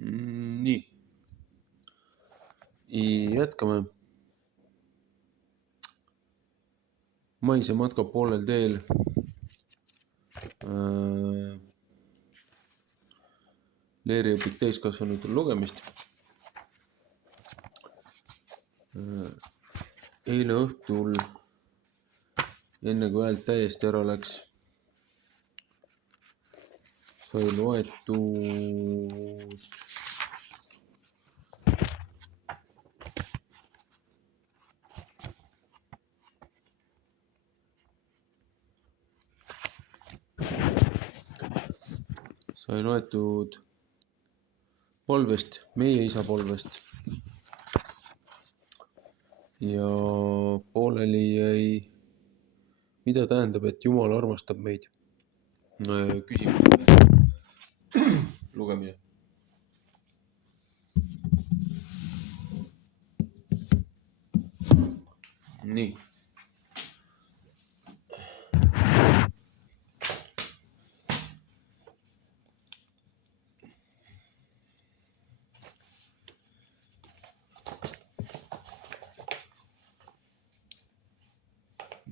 Nii, jätkame. Maise matka poolel teel. Leeri õpib täiskasvanutel lugemist. Eile õhtul, enne kui häält täiesti ära läks, sai loetud polvest, meie isa polvest. Ja pooleli jäi, mida tähendab, et Jumal armastab meid. Küsimused. Lugemine. Nii.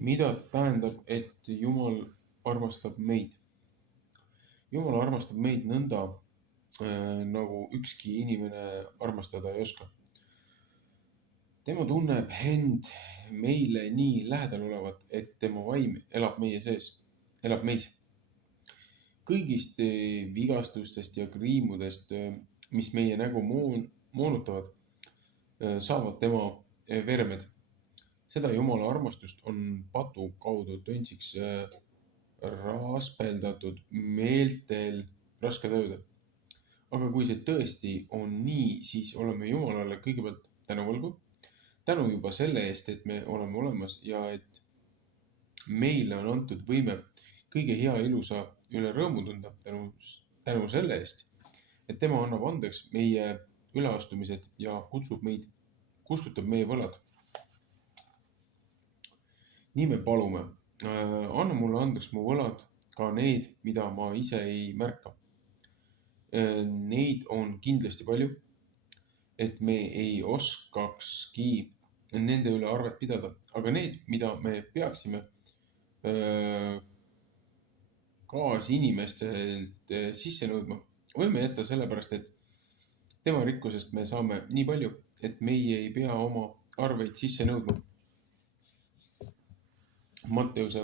Mida tähendab, et Jumal armastab meid? Jumal armastab meid nõnda, nagu ükski inimene armastada ei oska. Tema tunneb end meile nii lähedal olevat, et tema vaim elab meie sees, elab meis. Kõigist vigastustest ja kriimudest, mis meie nägu moonutavad, saavad tema vermed. Seda Jumala armastust on patu kaudu töntsiks raspeldatud meeltel raske tajuda. Aga kui see tõesti on nii, siis oleme Jumalale kõigepealt tänuvõlgu. Tänu juba selle eest, et me oleme olemas ja et meile on antud võime kõige hea ilusa üle rõõmu tunda tänu selle eest, et tema annab andeks meie üleastumised ja kustutab meie võlad. Nii me palume, anna mulle andeks mu võlad, ka need, mida ma ise ei märka. Neid on kindlasti palju, et me ei oskakski nende üle arvet pidada, aga need, mida me peaksime kaasinimestelt sisse nõudma, võime jätta sellepärast, et tema rikkusest me saame nii palju, et meie ei pea oma arveid sisse nõudma. Matteuse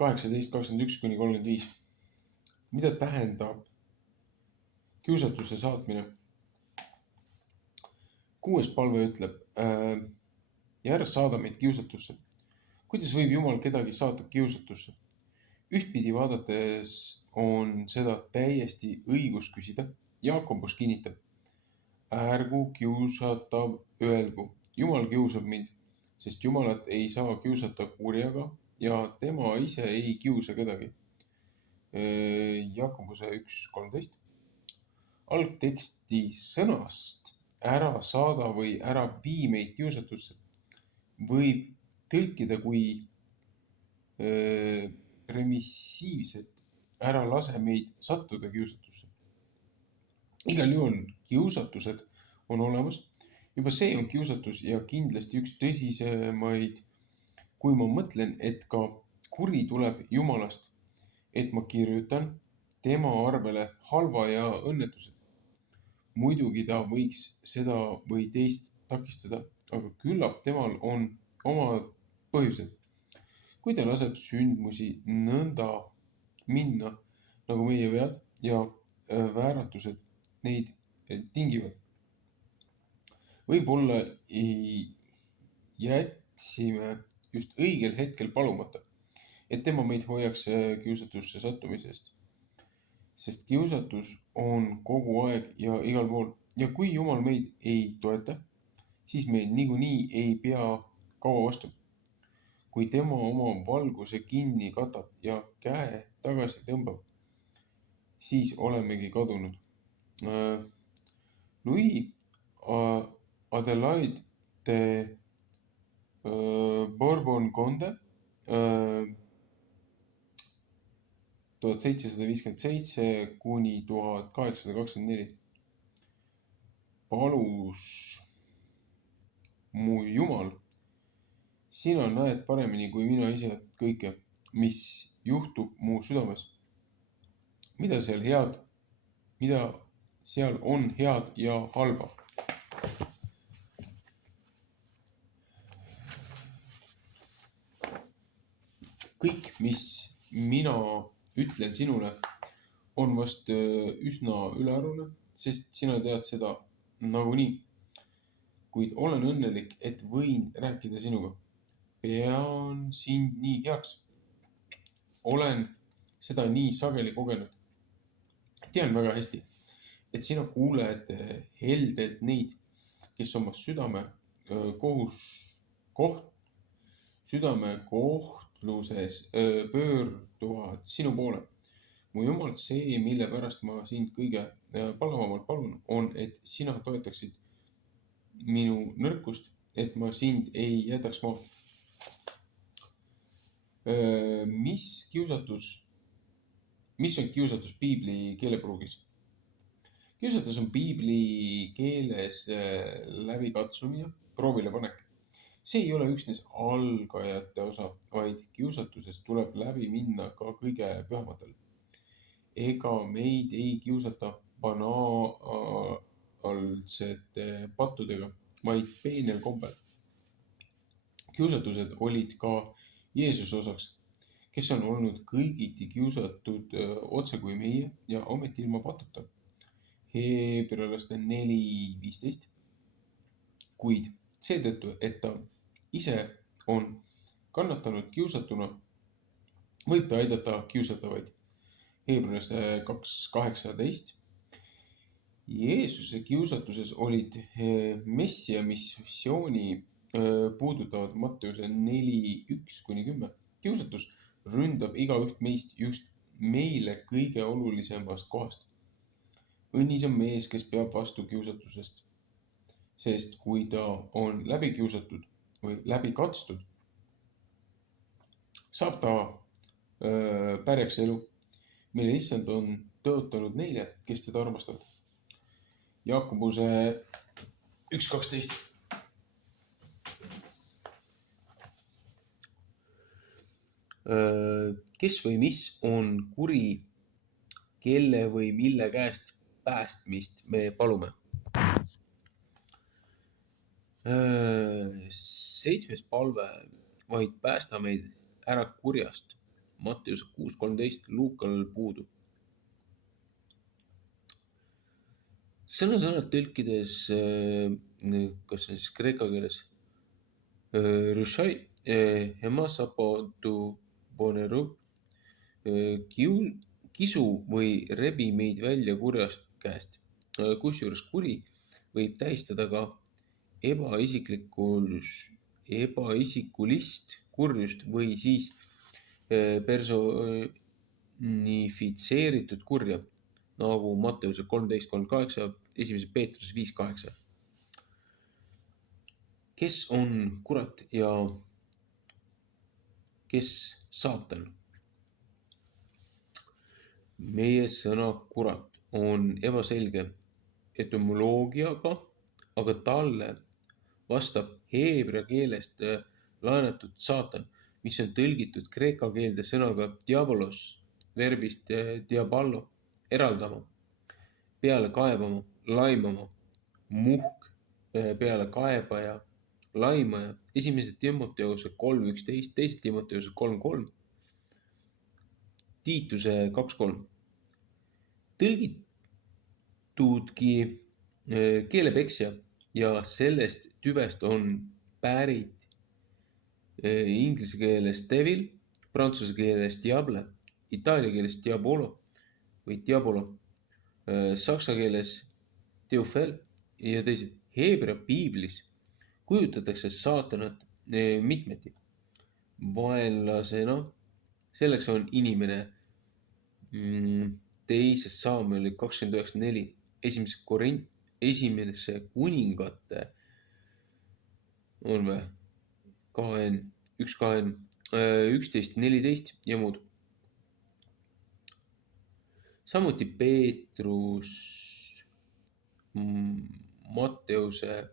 18:21-35. Mida tähendab kiusatusse saatmine? 6. palve ütleb, ja ära saada meid kiusatusse. Kuidas võib Jumal kedagi saata kiusatusse? Ühtpidi vaadates on seda täiesti õigus küsida. Jaakobus kinnitab, ärgu kiusatav öelgu, Jumal kiusab mind, sest Jumalat ei saa kiusata kurjaga ja tema ise ei kiusa kedagi. Jaakobuse 1:13. Algteksti sõnast ära saada või ära vii meid kiusatusse võib tõlkida kui remissiivset, ära lase meid sattuda kiusatusse. Igal juhul kiusatused on olemas. Juba see on kiusatus ja kindlasti üks tõsisemaid, kui ma mõtlen, et ka kuri tuleb Jumalast, et ma kirjutan tema arvele halva ja õnnetused. Muidugi ta võiks seda või teist takistada, aga küllap temal on omad põhjused. Kui ta laseb sündmusi nõnda minna, nagu meie vead ja vääratused neid tingivad. Võib-olla jätsime just õigel hetkel palumata, et tema meid hoiaks kiusatusse sattumisest. Sest kiusatus on kogu aeg ja igal pool. Ja kui Jumal meid ei toeta, siis meil niikuinii ei pea kaua vastu. Kui tema oma valguse kinni katab ja käe tagasi tõmbab, siis olemegi kadunud. Louis Adelaide de Bourbon-Condé 1757 kuni 1824 palus mu Jumal, sina näed paremini kui mina ise kõike, mis juhtub mu südames, mida seal on head ja halba. Kõik, mis mina ütlen sinule, on vast üsna ülearune, sest sina tead seda nagunii. Kuid olen õnnelik, et võin rääkida sinuga. Pean sind nii heaks. Olen seda nii sageli kogenud. Tean väga hästi, et sina kuuled heldelt neid, kes oma südamekohtluses pöörduvad sinu poole. Mu Jumal, see, mille pärast ma sind kõige palavamalt palun, on, et sina toetaksid minu nõrkust, et ma sind ei jätaks maha. Mis on kiusatus piibli keelepruugis? Kiusatus on piibli keeles läbikatsumine, proovile panek. See ei ole üksnes algajate osa, vaid kiusatusest tuleb läbi minna ka kõige pühamatel. Ega meid ei kiusata banaalsete pattudega, vaid peenel kombel. Kiusatused olid ka Jeesuse osaks, kes on olnud kõigiti kiusatud otse kui meie ja ometi ilma patuta. Heebrealaste 4:15. Kuid seetõttu, et ta ise on kannatanud kiusatuna, võib ta aidata kiusatavaid. Heebrealaste 2:18. Jeesuse kiusatuses olid messia missiooni puudutavad Matteuse 4:1-10. Kiusatus ründab igaüht meist just meile kõige olulisemast kohast. Õnnis on mees, kes peab vastu kiusatusest, sest kui ta on läbi kiusatud või läbi katstud, saab ta pärjaks elu, mille issand on tõotanud neile, kes teda armastavad. Jaakobuse 1:12. Kes või mis on kuri, kelle või mille käest päästmist me palume? 7. palve, vaid päästa meid ära kurjast. Matteuse 6:13, Luukal puudub. Sõna-sõnalt tõlkides, kas see on siis kreeka keeles, rüšai, hemasapodu boneru, kisu või rebi meid välja kurjast käest. Kusjuures kuri võib tähistada ka ebaisikulist kurjust või siis personifitseeritud kurja, nagu Matteuse 13:38, 1. Peetruse 5:8. Kes on kurat ja kes saatan? Meie sõna kurat on ebaselge etümoloogiaga, aga talle vastab heebrea keelest laenatud saatan, mis on tõlgitud kreeka keelde sõnaga diabolos, verbist diaballo, eraldama, peale kaebama, laimama, muhk, peale kaebaja, laimaja, 1. Timoteuse 3:11, 2. Timoteuse 3:3, Tiituse 2:3. Tõlgitudki keelepeksja ja sellest tüvest on pärit inglise keeles devil, prantsuse keeles diable, itaalia keeles diabolo või diabolo, saksa keeles teufel ja teised. Heebrea piiblis kujutatakse saatanat mitmeti vaenlasena. Selleks on inimene 2. Samueli 29:4, 1. kuningate on 11:14 ja muud. Samuti Peetrus Matteuse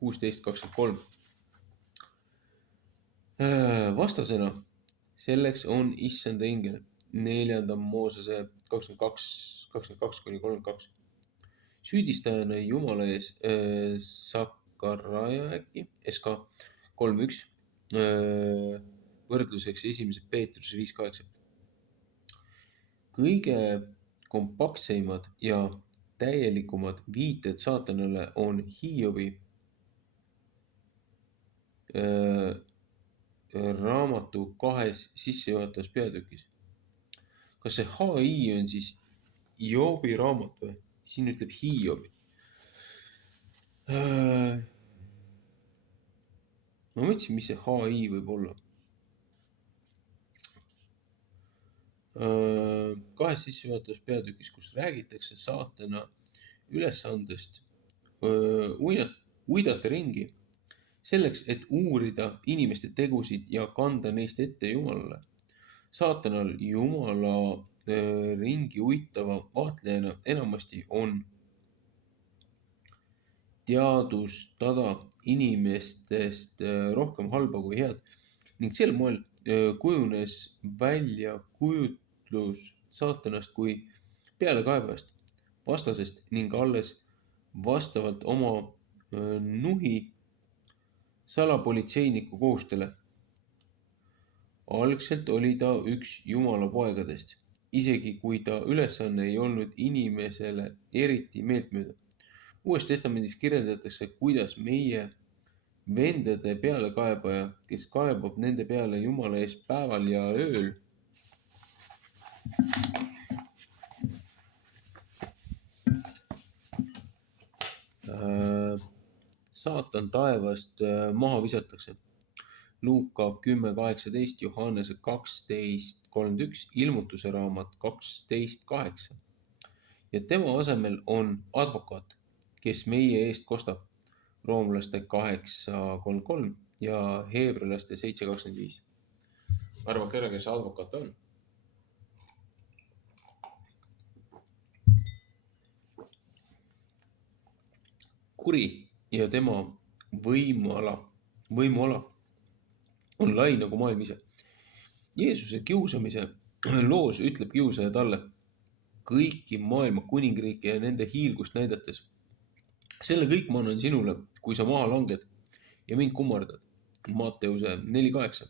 16:23. Vastasena selleks on issanda ingel. 4. Moosese 22:22-32. Süüdistajana Jumala ees Sakaraja äkki, SK 3:1, võrdluseks 1. Peetruse 5:8. Kõige kompaktseimad ja täielikumad viited saatanale on Hiobi raamatu 2 sissejuhatavas peatükis. Kas see HI on siis Joobi raamat või? Siin ütleb Hiobi. Ma mõtlesin, mis see HI võib olla. 2 sissejuhatavas peatükis, kus räägitakse saatana ülesandest uidata ringi selleks, et uurida inimeste tegusid ja kanda neist ette Jumalale. Saatanal Jumala ringi uitava vaatlejana enamasti on teadustada inimestest rohkem halba kui head ning sel moel kujunes välja kujutlus saatanast kui pealekaebajast, vastasest ning alles vastavalt oma nuhi salapolitseiniku kohustele. Algselt oli ta üks Jumala poegadest, isegi kui ta ülesanne ei olnud inimesele eriti meeltmööda. Uues testamendis kirjeldatakse, kuidas meie vendade pealekaebaja, kes kaebab nende peale Jumala ees päeval ja ööl, saatan taevast maha visatakse. Luuka 10:18, Johannese 12:31, Ilmutuse raamat 12:8. Ja tema asemel on advokaat, kes meie eest kostab. Roomlaste 8:33 ja Heebrealaste 7:25. Arvake ära, kes advokaat on. Kuri ja tema võimuala on lai nagu maailm ise. Jeesuse kiusamise loos ütleb kiusaja talle kõiki maailma kuningriike ja nende hiilgust näidates: selle kõik ma annan sinule, kui sa maha langed ja mind kummardad. Matteuse 4:8.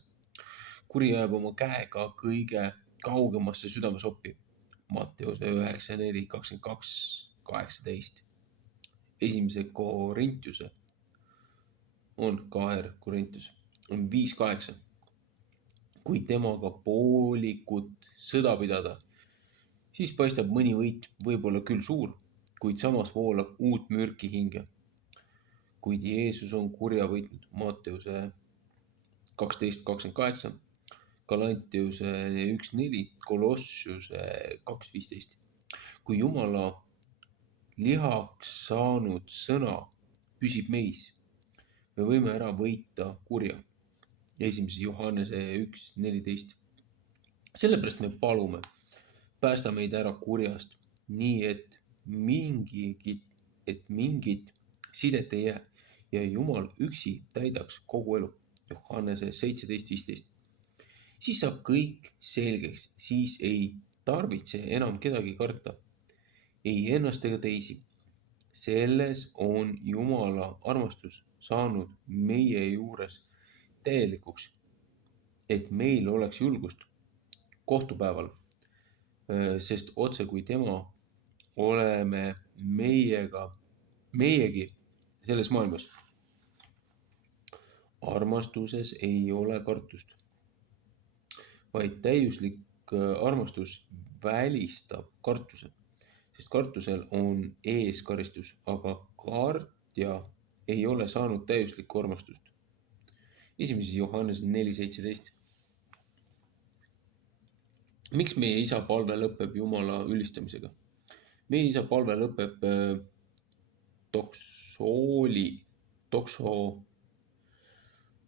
Kuri jääb oma käega kõige kaugemasse südamesoppi. Matteuse 9:4-22-18. 1. Korintuse on Kaer Korintus on 5:8. Kui temaga poolikut sõda pidada, siis paistab mõni võit võib-olla küll suur, kuid samas voolab uut mürki hinge. Kuid Jeesus on kurja võitnud. Matteuse 12:28, Galantiuse 1:4, Kolossiuse 2:15. Kui Jumala lihaks saanud sõna püsib meis, me võime ära võita kurja. 1. Johannese 1:14. Sellepärast me palume, päästa meid ära kurjast, nii et mingit sidet ei jää ja Jumal üksi täidaks kogu elu. Johannese 17:15. Siis saab kõik selgeks, siis ei tarvitse enam kedagi karta, ei ennast ega teisi. Selles on Jumala armastus saanud meie juures täielikuks, et meil oleks julgust kohtupäeval, sest otse kui tema oleme meiegi selles maailmas. Armastuses ei ole kartust, vaid täiuslik armastus välistab kartuse, sest kartusel on ees karistus, aga kartja ei ole saanud täiuslikku armastust. 1. Johannes 4:17. Miks meie isa palve lõpeb Jumala ülistamisega? Meie isa palve lõpeb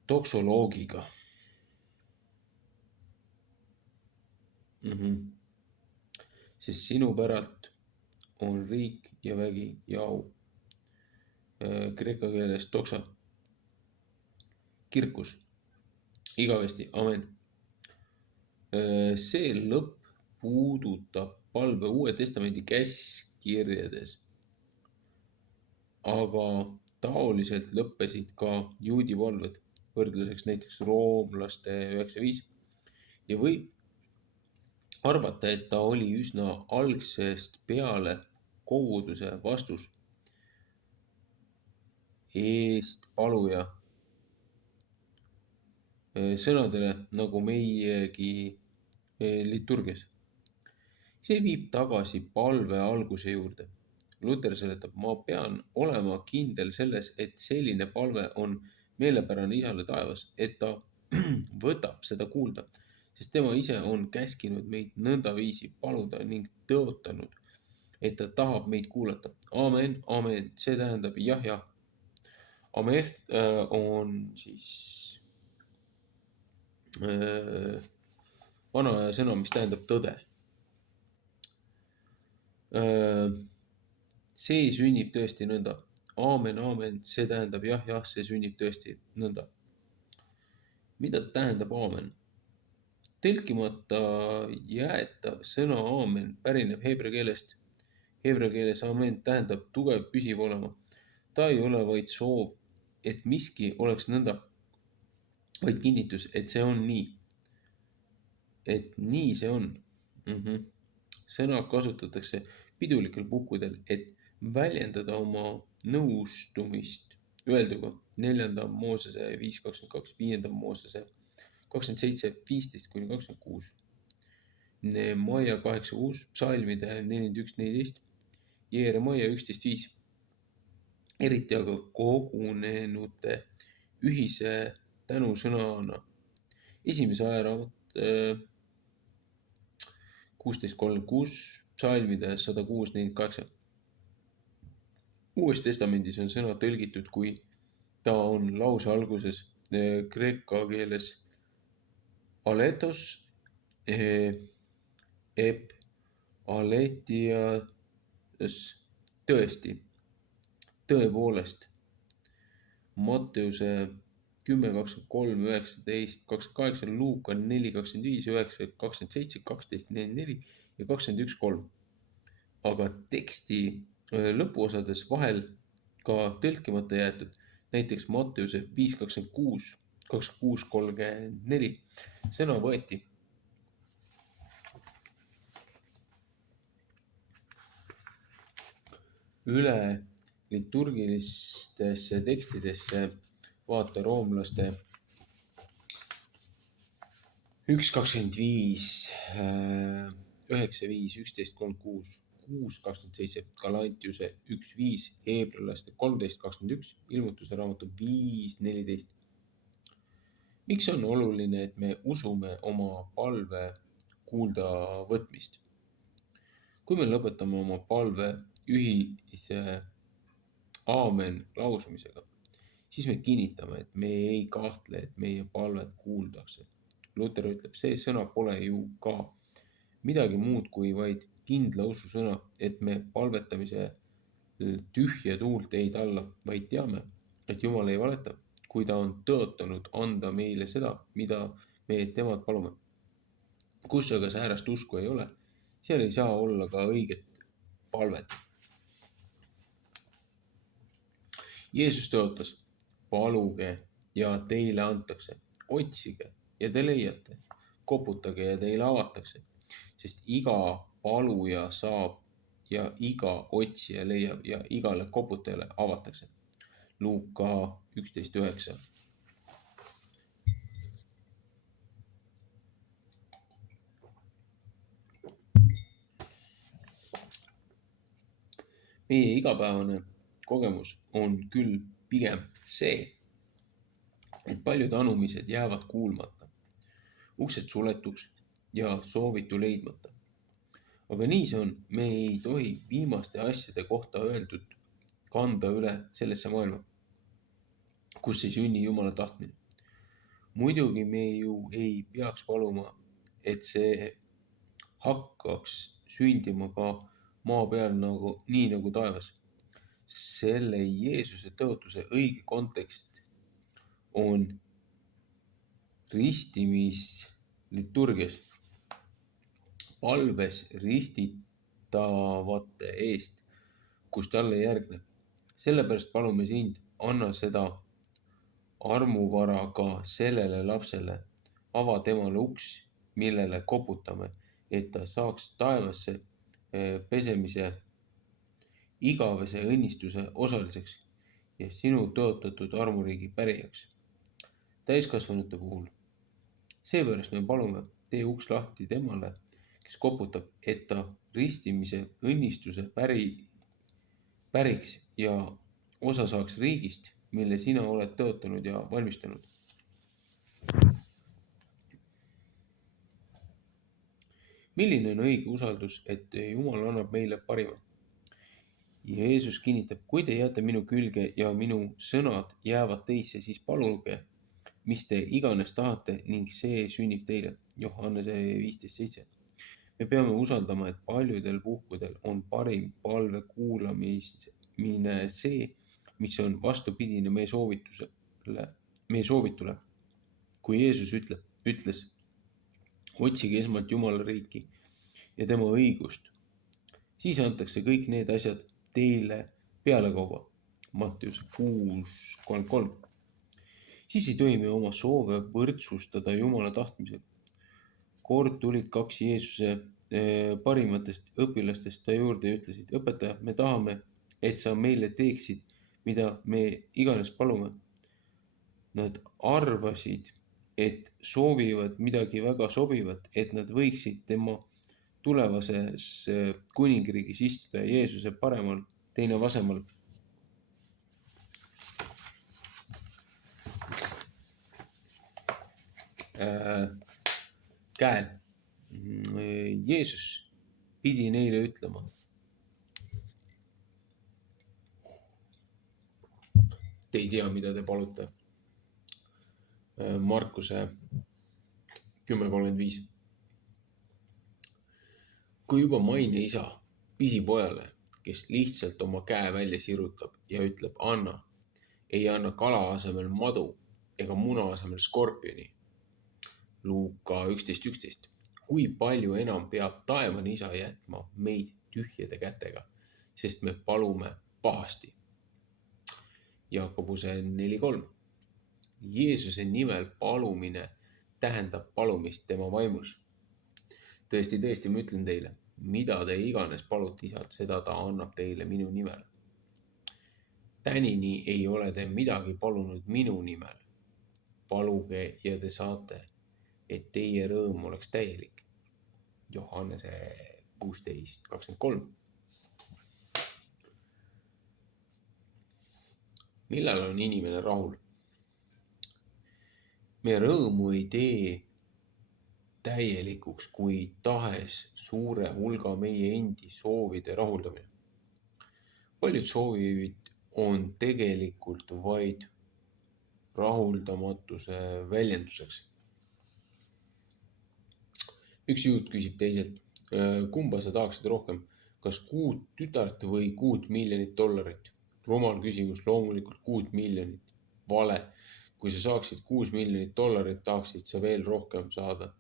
doksoloogiga. Sest sinu päralt on riik ja vägi ja au kreeka keeles doxa, kirkus, igavesti, amen. See lõpp puudutab palve Uue Testamendi käskkirjades, aga taoliselt lõppesid ka juudi palved, võrdluseks näiteks roomlaste 9.5 ja võib arvata, et ta oli üsna algsest peale koguduse vastus eestpaluja sõnadele nagu meiegi liturgias. See viib tagasi palve alguse juurde. Luter seletab, ma pean olema kindel selles, et selline palve on meelepärane Isale taevas, et ta võtab seda kuulda, sest tema ise on käskinud meid nõndaviisi paluda ning tõotanud, et ta tahab meid kuulata. Amen, amen, see tähendab jah, jah. Ameth on siis vana aja sõna, mis tähendab tõde. See sünnib tõesti nõnda. Aamen, aamen, see tähendab jah, jah, see sünnib tõesti nõnda. Mida tähendab aamen? Tõlkimata jäetav sõna aamen pärineb heebrea keelest. Heebrea keeles aamen tähendab tugev püsiv olema. Ta ei ole vaid soov, et miski oleks nõnda, vaid kinnitus, et see on nii. Et nii see on. Sõna kasutatakse pidulikel puhkudel, et väljendada oma nõustumist öelduga 4. Moosese 5.22, 5. Moosese 27.15-26, Nehemia 8.6, Psalmide 41.14, Jeeremia 11.5. Eriti aga kogunenute ühise tänusõnana. Esimese ajaraamat 16.36, Psalmide 106.48. Uues testamendis on sõna tõlgitud, kui ta on lause alguses kreeka keeles aletos, ep aletias, tõesti, tõepoolest. Matteuse 10.23, 19, 28, Luuka 4.25, 9, 27, 12, 44 ja 21.3. Aga teksti lõpuosades vahel ka tõlkimata jäetud, näiteks Matteuse 5.26, 26.34 sõna võeti üle liturgilistesse tekstidesse. Vaata roomlaste 1.25, 9.5, 11.36, 6.27, Galantiuse 1.5, heebrealaste 13.21, ilmutuse raamatu 5.14. Miks on oluline, et me usume oma palve kuulda võtmist? Kui me lõpetame oma palve ühise aamen lausumisega, siis me kinnitame, et me ei kahtle, et meie palvet kuuldakse. Luter ütleb, see sõna pole ju ka midagi muud kui vaid kindla usu sõna, et me palvetamise tühja tuult ei talla, vaid teame, et Jumal ei valeta, kui ta on tõotanud anda meile seda, mida me temalt palume. Kus aga säärast usku ei ole, seal ei saa olla ka õiget palvet. Jeesus tõotas, paluge ja teile antakse, otsige ja te leiate, koputage ja teile avatakse, sest iga paluja saab ja iga otsija leiab ja igale koputajale avatakse. Luuka 11.9. Meie igapäevane kogemus on küll pigem see, et paljud anumised jäävad kuulmata, uksed suletuks ja soovitu leidmata. Aga nii see on, me ei tohi viimaste asjade kohta öeldud kanda üle sellesse maailma, kus ei sünni Jumala tahtmine. Muidugi me ju ei peaks paluma, et see hakkaks sündima ka maa peal nii nagu taevas. selle Jeesuse tõotuse õige kontekst on ristimisliturgias, palves ristitavate eest, kus talle järgneb. Sellepärast palume sind, anna seda armuvara ka sellele lapsele, ava temale uks, millele koputame, et ta saaks taevasse pesemise igavese õnnistuse osaliseks ja sinu tõotatud armuriigi pärijaks täiskasvanute puhul. Seepärast me palume, tee uks lahti temale, kes koputab, et ta ristimise õnnistuse päriks ja osa saaks riigist, mille sina oled tõotanud ja valmistanud. Milline on õige usaldus, et Jumal annab meile parima? Jeesus kinnitab, kui te jääte minu külge ja minu sõnad jäävad teisse, siis paluge, mis te iganes tahate ning see sünnib teile. Johannese 15:7. Me peame usaldama, et paljudel puhkudel on parim palve kuulamine see, mis on vastupidine meie soovitule. Kui Jeesus ütles, otsige esmalt Jumala riiki ja tema õigust, siis antakse kõik need asjad teile pealekauba. Matteus 6:33. Siis ei tohi me oma soove võrdsustada Jumala tahtmisega. Kord tulid 2 Jeesuse parimatest õpilastest ta juurde ja ütlesid, õpetaja, me tahame, et sa meile teeksid, mida me iganes palume. Nad arvasid, et soovivad midagi väga sobivat, et nad võiksid tema tulevases kuningriigis istuda Jeesuse paremal, teine vasemal. Käel. Jeesus pidi neile ütlema. Te ei tea, mida te palute. Markuse 10:35. Kui juba maine isa pisipojale, kes lihtsalt oma käe välja sirutab ja ütleb anna, ei anna kala asemel madu ega muna asemel skorpioni. Luuka 11:11. Kui palju enam peab taevane isa jätma meid tühjade kätega, sest me palume pahasti. Jaakobuse 4:3. Jeesuse nimel palumine tähendab palumist tema vaimus. Tõesti, ma ütlen teile, mida te iganes palute isalt, seda ta annab teile minu nimel. Tänini ei ole te midagi palunud minu nimel. Paluge ja te saate, et teie rõõm oleks täielik. Johannese 16:23. Millal on inimene rahul? Me rõõmu ei tee täielikuks, kui tahes suure hulga meie endi soovide rahuldamine. Paljud soovid on tegelikult vaid rahuldamatuse väljenduseks. Üks juut küsib teiselt, kumba sa tahaksid rohkem, kas 6 tütart või 6 miljonit dollarit? Rumal küsimus, loomulikult 6 miljonit. Vale. Kui sa saaksid 6 miljonit dollarit, tahaksid sa veel rohkem saada.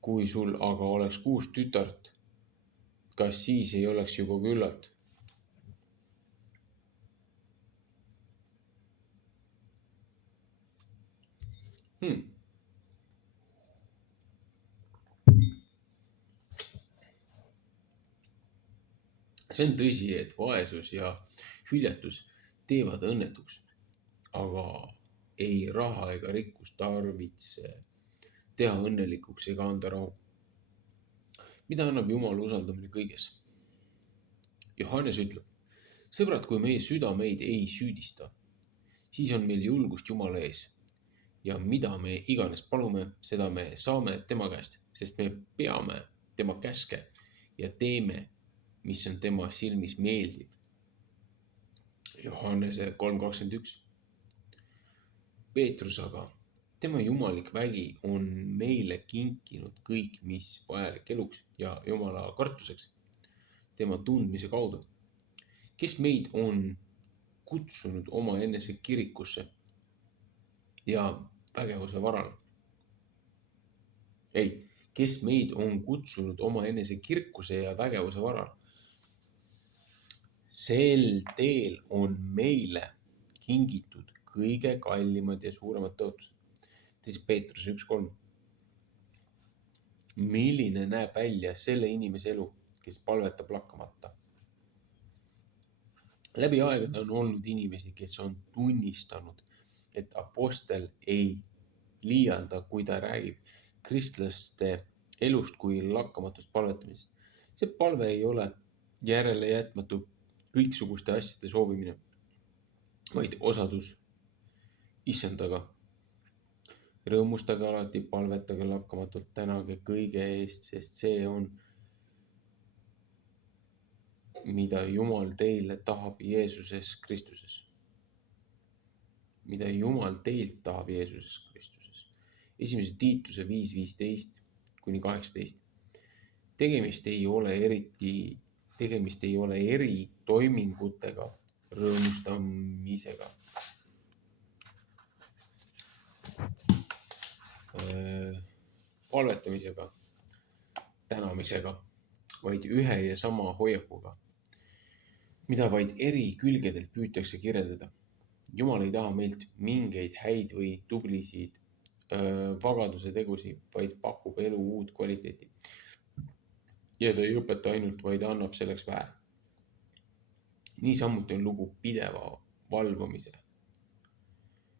Kui sul aga oleks 6 tütart, kas siis ei oleks juba küllalt? See on tõsi, et vaesus ja hüljatus teevad õnnetuks, aga ei raha ega rikkus tarvitse teha õnnelikuks ega anda rahu. Mida annab Jumala usaldamine kõiges? Johannes ütleb, sõbrad, kui meie süda meid ei süüdista, siis on meil julgust Jumala ees. Ja mida me iganes palume, seda me saame tema käest, sest me peame tema käske ja teeme, mis on tema silmis meeldiv. Johannese 3:21. Peetrus aga, tema jumalik vägi on meile kinkinud kõik, mis vajalik eluks ja Jumala kartuseks, tema tundmise kaudu. Kes meid on kutsunud omaenese kirikusse ja vägevuse varal. Kes meid on kutsunud omaenese kirkuse ja vägevuse varal. Sel teel on meile kingitud kõige kallimad ja suuremad tõotused. 2. Peetruse 1:3. Milline näeb välja selle inimese elu, kes palvetab lakkamata? Läbi aegade on olnud inimesi, kes on tunnistanud, et apostel ei liialda, kui ta räägib kristlaste elust kui lakkamatust palvetamisest. See palve ei ole järelejätmatu kõiksuguste asjade soovimine, vaid osadus issandaga. Rõõmustage alati, palvetage lakkamatult, tänage kõige eest, sest see on, mida Jumal teile tahab Jeesuses Kristuses. Mida Jumal teilt tahab Jeesuses Kristuses. 1. Tiituse 5:15-18. Tegemist ei ole eritoimingutega, rõõmustamisega, palvetamisega, tänamisega, vaid ühe ja sama hoiakuga, mida vaid eri külgedelt püütakse kirjeldada. Jumal ei taha meilt mingeid häid või tublisid vagaduse tegusi, vaid pakub elu uut kvaliteeti. Ja ta ei õpeta ainult, vaid annab selleks väär. Niisamuti on lugu pideva valvamise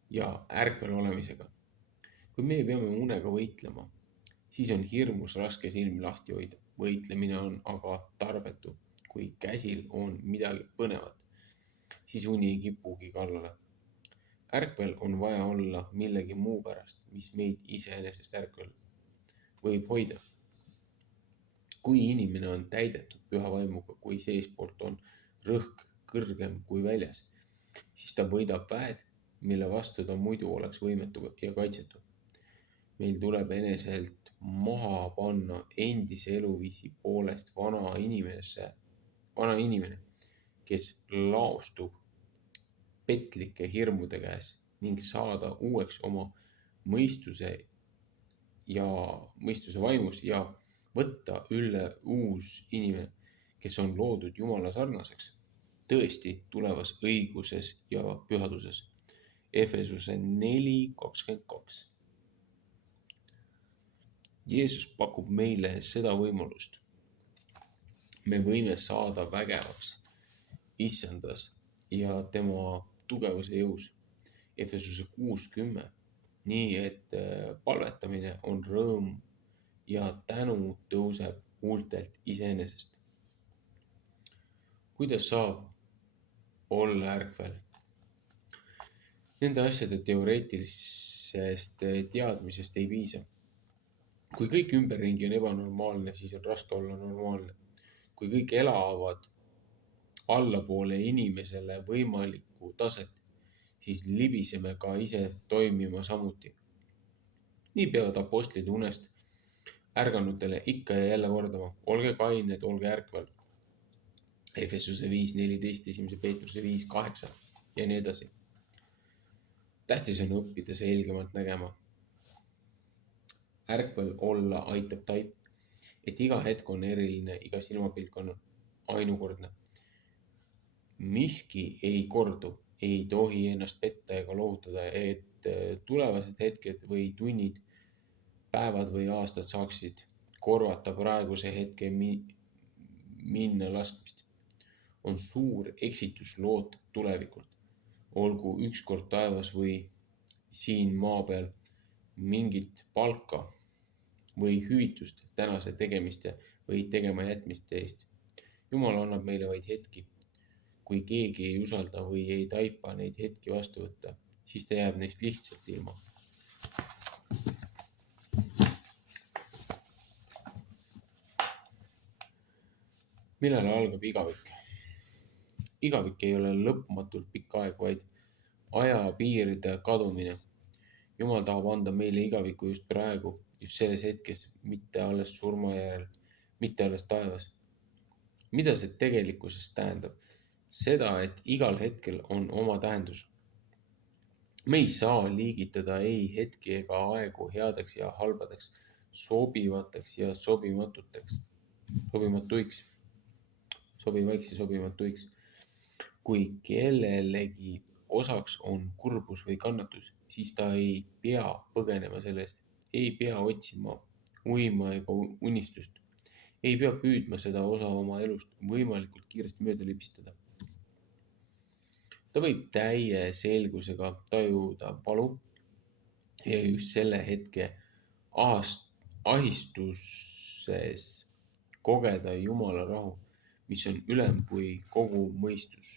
ja ärkvel olemisega. Kui meie peame unega võitlema, siis on hirmus raske silmi lahti hoida. Võitlemine on aga tarbetu. Kui käsil on midagi põnevat, siis uni ei kipugi kallale. Ärkvel on vaja olla millegi muu pärast, mis meid iseenesest ärkvel võib hoida. Kui inimene on täidetud püha vaimuga, kui seespoolt on rõhk kõrgem kui väljas, siis ta võidab väed, mille vastu ta muidu oleks võimetu ja kaitsetu. Meil tuleb eneselt maha panna endise eluviisi poolest vana inimene, kes laostub petlike hirmude käes ning saada uueks oma mõistuse vaimus ja võtta üle uus inimene, kes on loodud Jumala sarnaseks, tõesti tulevas õiguses ja pühaduses. Efesuse 4:22. Jeesus pakub meile seda võimalust. Me võime saada vägevaks issandas ja tema tugevuse jõus. Efesuse 6:10. Nii et palvetamine on rõõm ja tänu tõuseb huultelt iseenesest. Kuidas saab olla ärkvel? Nende asjade teoreetilisest teadmisest ei piisa. Kui kõik ümberringi on ebanormaalne, siis on raske olla normaalne. Kui kõik elavad allapoole inimesele võimalikku taset, siis libiseme ka ise toimima samuti. Nii peavad apostlid unest ärganutele ikka ja jälle kordama. Olge kained, olge ärkvel. Efesuse 5:14, 1. Peetruse 5:8 ja nii edasi. Tähtis on õppida selgemalt nägema. Ärkvel olla aitab taip, et iga hetk on eriline, iga silmapilk on ainukordne. Miski ei kordu, ei tohi ennast petta ega lohutada, et tulevased hetked või tunnid, päevad või aastad saaksid korvata praeguse hetke minna laskmist. On suur eksitus loota tulevikult, olgu ükskord taevas või siin maa peal mingit palka või hüvitust tänase tegemiste või tegema jätmiste eest. Jumal annab meile vaid hetki. Kui keegi ei usalda või ei taipa neid hetki vastu võtta, siis ta jääb neist lihtsalt ilma. Millal algab igavik? Igavik ei ole lõpmatult pikk aeg, vaid ajapiiride kadumine. Jumal tahab anda meile igaviku just praegu, just selles hetkes, mitte alles surma järel, mitte alles taevas. Mida see tegelikkuses tähendab? seda, et igal hetkel on oma tähendus. Me ei saa liigitada ei hetki ega aegu headeks ja halbadeks, sobivateks ja sobimatuiks, sobivaiks ja sobimatuiks. Kui kellelegi osaks on kurbus või kannatus, siis ta ei pea põgenema selle eest, ei pea otsima uima ega unistust, ei pea püüdma seda osa oma elust võimalikult kiiresti mööda libistada. Ta võib täie selgusega tajuda valu ja just selle hetke ahistuses kogeda Jumala rahu, mis on ülem kui kogu mõistus.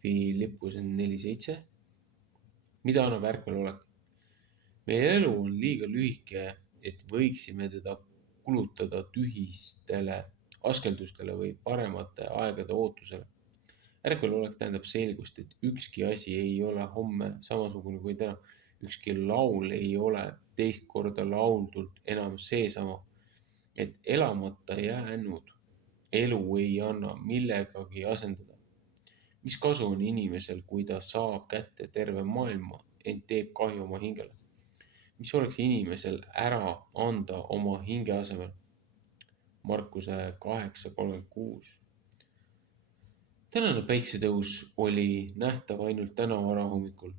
Philippuse 4:7. Mida annab ärkvelolek? Meie elu on liiga lühike, et võiksime teda kulutada tühistele askeldustele või paremate aegade ootusele. Ärkvelolek tähendab selgust, et ükski asi ei ole homme samasugune kui täna. Ükski laul ei ole teist korda lauldult enam seesama, et elamata jäänud elu ei anna millegagi asendada. Mis kasu on inimesel, kui ta saab kätte terve maailma, ent teeb kahju oma hingele? Mis oleks inimesel ära anda oma hinge asemel? Markuse 8:36. Tänane päiksetõus oli nähtav ainult täna varahommikul.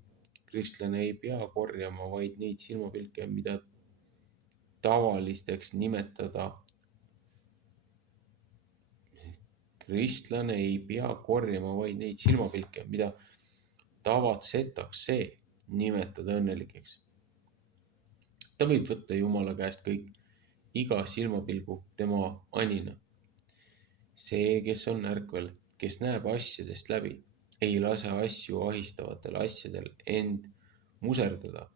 Kristlane ei pea korjama vaid neid silmapilke, mida tavalisteks nimetada. Kristlane ei pea korjama vaid neid silmapilke, mida tavatsetakse nimetada õnnelikeks. Ta võib võtta Jumala käest kõik, iga silmapilgu tema anina. See, kes on ärkvel, kes näeb asjadest läbi, ei lase asju ahistavatel asjadel end muserdada.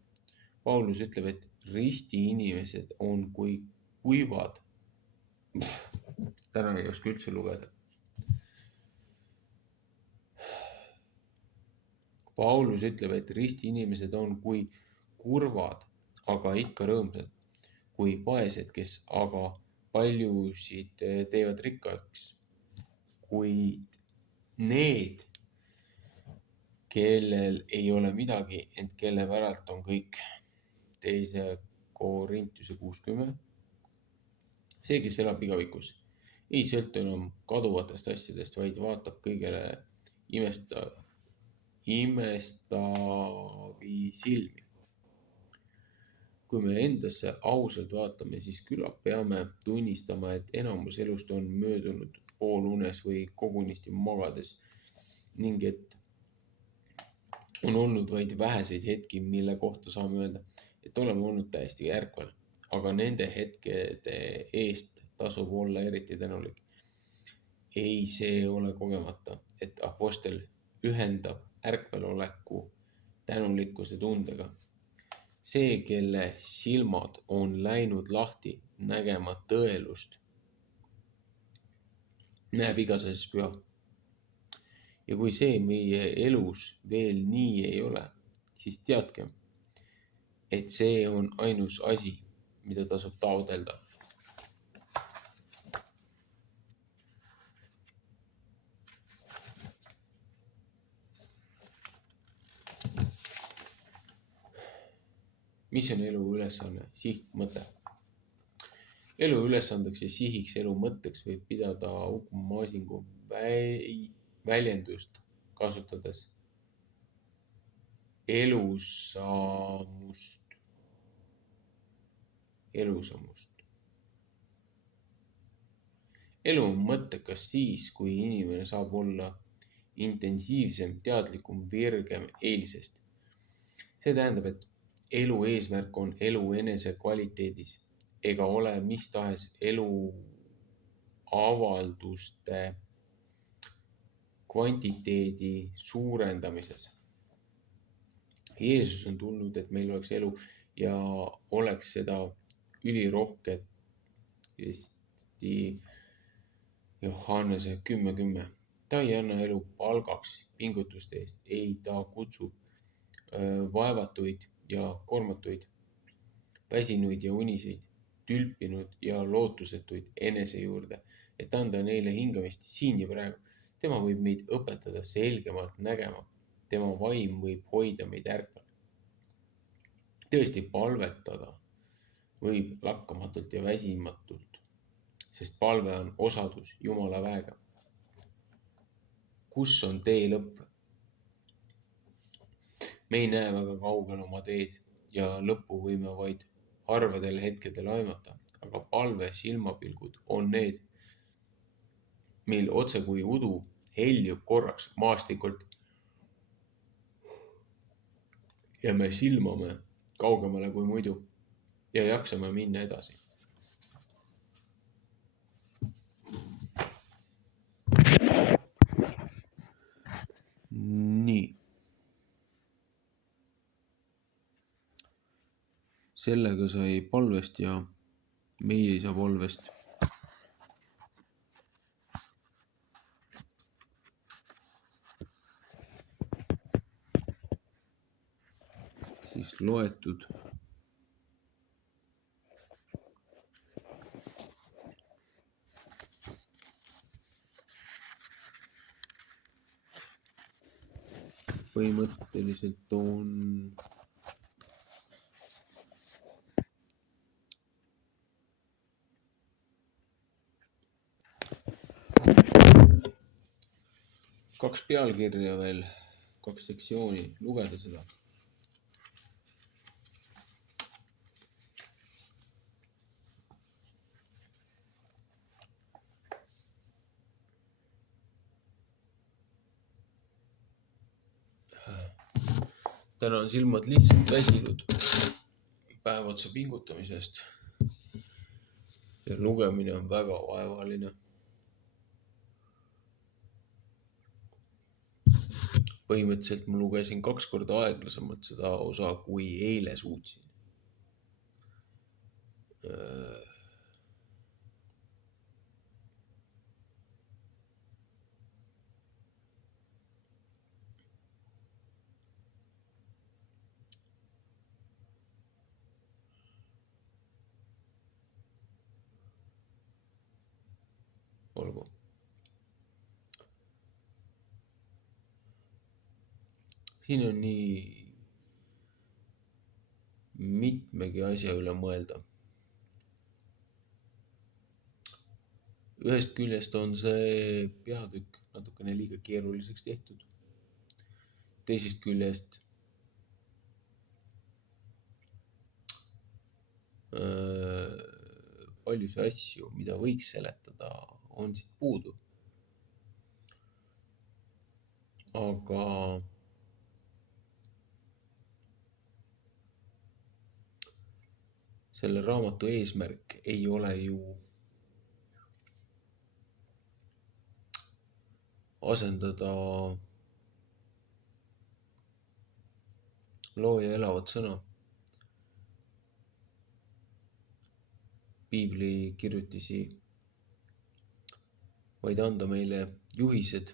Paulus ütleb, et risti inimesed on kui kuivad. Täna ei oska üldse lugeda. Paulus ütleb, et risti inimesed on kui kurvad, aga ikka rõõmsad, kui vaesed, kes aga paljusid teevad rikkaks, kuid need, kellel ei ole midagi, ent kelle päralt on kõik. 2. Korintuse 6:10. See, kes elab igavikus, ei sõltu enam kaduvatest asjadest, vaid vaatab kõigele imestavi silmi. Kui me endasse ausalt vaatame, siis küllap peame tunnistama, et enamus elust on möödunud poolunes või kogunisti magades ning et on olnud vaid väheseid hetki, mille kohta saame öelda, et oleme olnud täiesti ärkvel, aga nende hetkede eest tasub olla eriti tänulik. Ei, see ole kogemata, et apostel ühendab ärkveloleku tänulikkuse tundega. See, kelle silmad on läinud lahti nägema tõelust, näeb igas asjas püha. Ja kui see meie elus veel nii ei ole, siis teadkem, et see on ainus asi, mida tasub taotleda. Mis on elu ülesanne? Siht, mõte. Elu ülesandeks ja sihiks elu mõtteks võib pidada Uku Masingu väljendust kasutades elusamust. Elu on mõttekas siis, kui inimene saab olla intensiivsem, teadlikum, virgem eilsest. See tähendab, et elu eesmärk on elu enese kvaliteedis ega ole mis tahes elu avalduste kvantiteedi suurendamises. Jeesus on tulnud, et meil oleks elu ja oleks seda ülirohkesti. Johannese 10:10. Ta ei anna elu palgaks pingutuste eest, ei, ta kutsub vaevatuid ja koormatuid, väsinuid ja uniseid, tülpinud ja lootusetuid enese juurde, et anda neile hingamist siin ja praegu. tema võib meid õpetada selgemalt nägema. Tema vaim võib hoida meid ärkvel. Tõesti palvetada võib lakkamatult ja väsimatult, sest palve on osadus Jumala väega. Kus on tee lõpp? Me ei näe väga kaugel oma teed ja lõppu võime vaid harvadel hetkedel aimata, aga palve silmapilgud on need, mil otse kui udu heljub korraks maastikult ja me silmame kaugemale kui muidu ja jaksame minna edasi. Nii. Sellega sai palvest ja meie ei saa palvest. Siis loetud. Põhimõtteliselt on kaks pealkirja veel, 2 sektsiooni, lugeda seda. Täna on silmad lihtsalt väsinud päev otsa pingutamisest ja lugemine on väga vaevaline. Põhimõtteliselt ma lugesin 2 korda aeglasemalt seda osa, kui eile suutsin. Olgu. Siin on nii mitmegi asja üle mõelda. Ühest küljest on see peatükk natukene liiga keeruliseks tehtud. Teisest küljest paljusid asju, mida võiks seletada, on siit puudu. Aga selle raamatu eesmärk ei ole ju asendada looja elavat sõna. Piibli kirjutisi, vaid anda meile juhised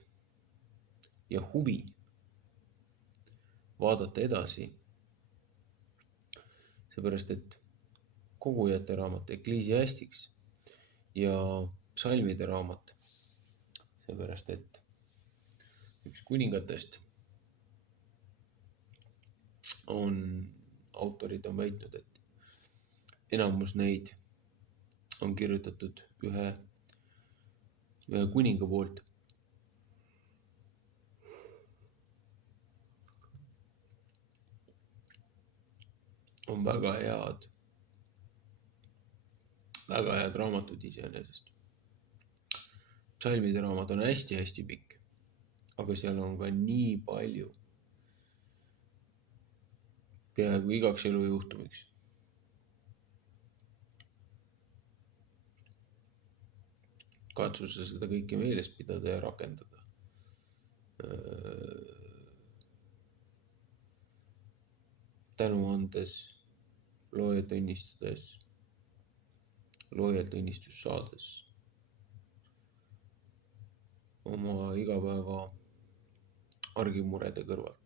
ja huvi vaadata edasi. Seepärast, et kogujate raamat Ecclesiastiks ja psalmide raamat, seepärast, et üks kuningatest autorid on väitnud, et enamus neid on kirjutatud ühe kuninga poolt. On väga head raamatud iseenesest. Psalmide raamat on hästi pikk, aga seal on ka nii palju peaaegu igaks elujuhtumiks. Katsuse seda kõike meeles pidada ja rakendada. Tänu andes, loojalt õnnistades, loojalt õnnistust saades, oma igapäeva argimurede kõrvalt.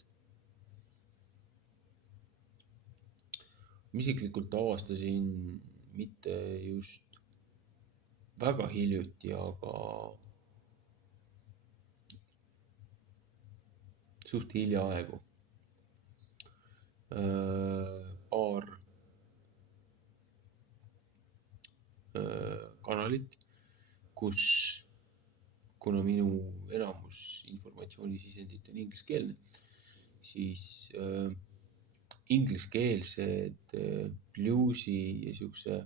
Ma isiklikult avastasin mitte just väga hiljuti, aga suht hiljaaegu. Paar kanalit, kus, kuna minu enamus informatsioonisisendit on ingliskeelne, siis ingliskeelsed bluesi ja siukse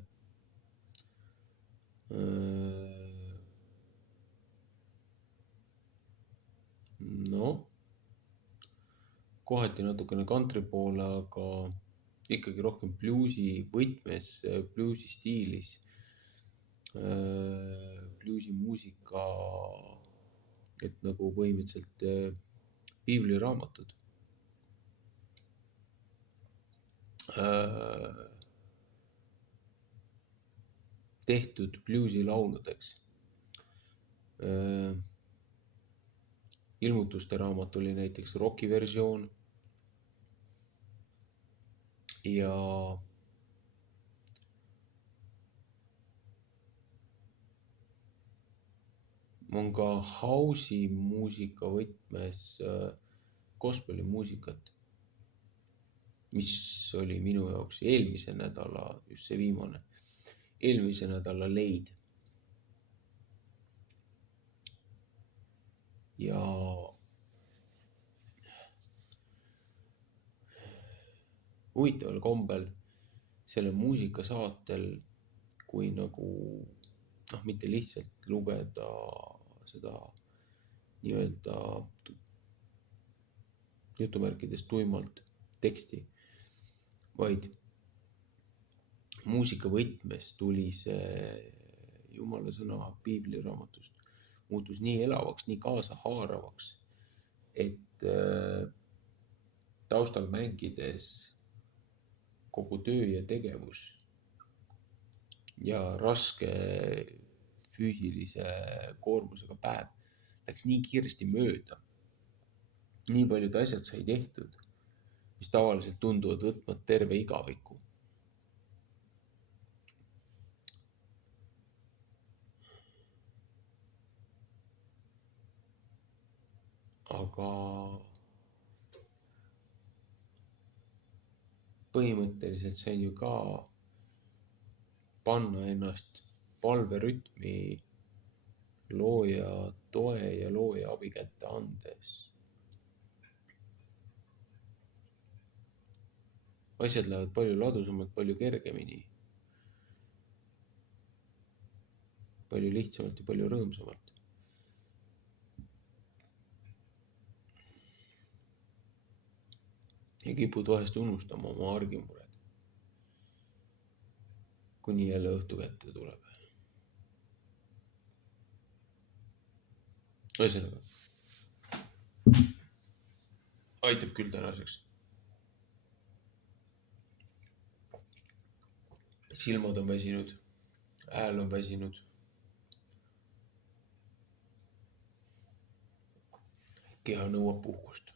kohati natukene country poole, aga ikkagi rohkem bluesi võtmes, bluesi stiilis, bluesi muusika, et nagu põhimõtteliselt piibliraamatud. Tehtud bluesi lauludeks. Ilmutuste raamat oli näiteks rocki versioon ja on ka house'i muusika võtmes gospeli muusikat, mis oli minu jaoks eelmise nädala, just see viimane, eelmise nädala leid. Ja huvitaval kombel selle muusikasaatel, kui nagu mitte lihtsalt lugeda seda nii-öelda jutumärkides tuimalt teksti, vaid muusika võtmes tuli see Jumala sõna piibliraamatust, muutus nii elavaks, nii kaasahaaravaks, et taustal mängides kogu töö ja tegevus ja raske füüsilise koormusega päev läks nii kiiresti mööda. Nii paljud asjad sai tehtud, mis tavaliselt tunduvad võtma terve igaviku. Aga põhimõtteliselt sain ju ka panna ennast palverütmi looja toe ja looja abikätte andes. Asjad lähevad palju ladusamalt, palju kergemini, palju lihtsamalt ja palju rõõmsamalt. Ja kipud vahest unustama oma argimured, kuni jälle õhtu kätte tuleb. Ühesõnaga, aitab küll tänaseks. Silmad on väsinud, hääl on väsinud. Keha nõuab puhkust.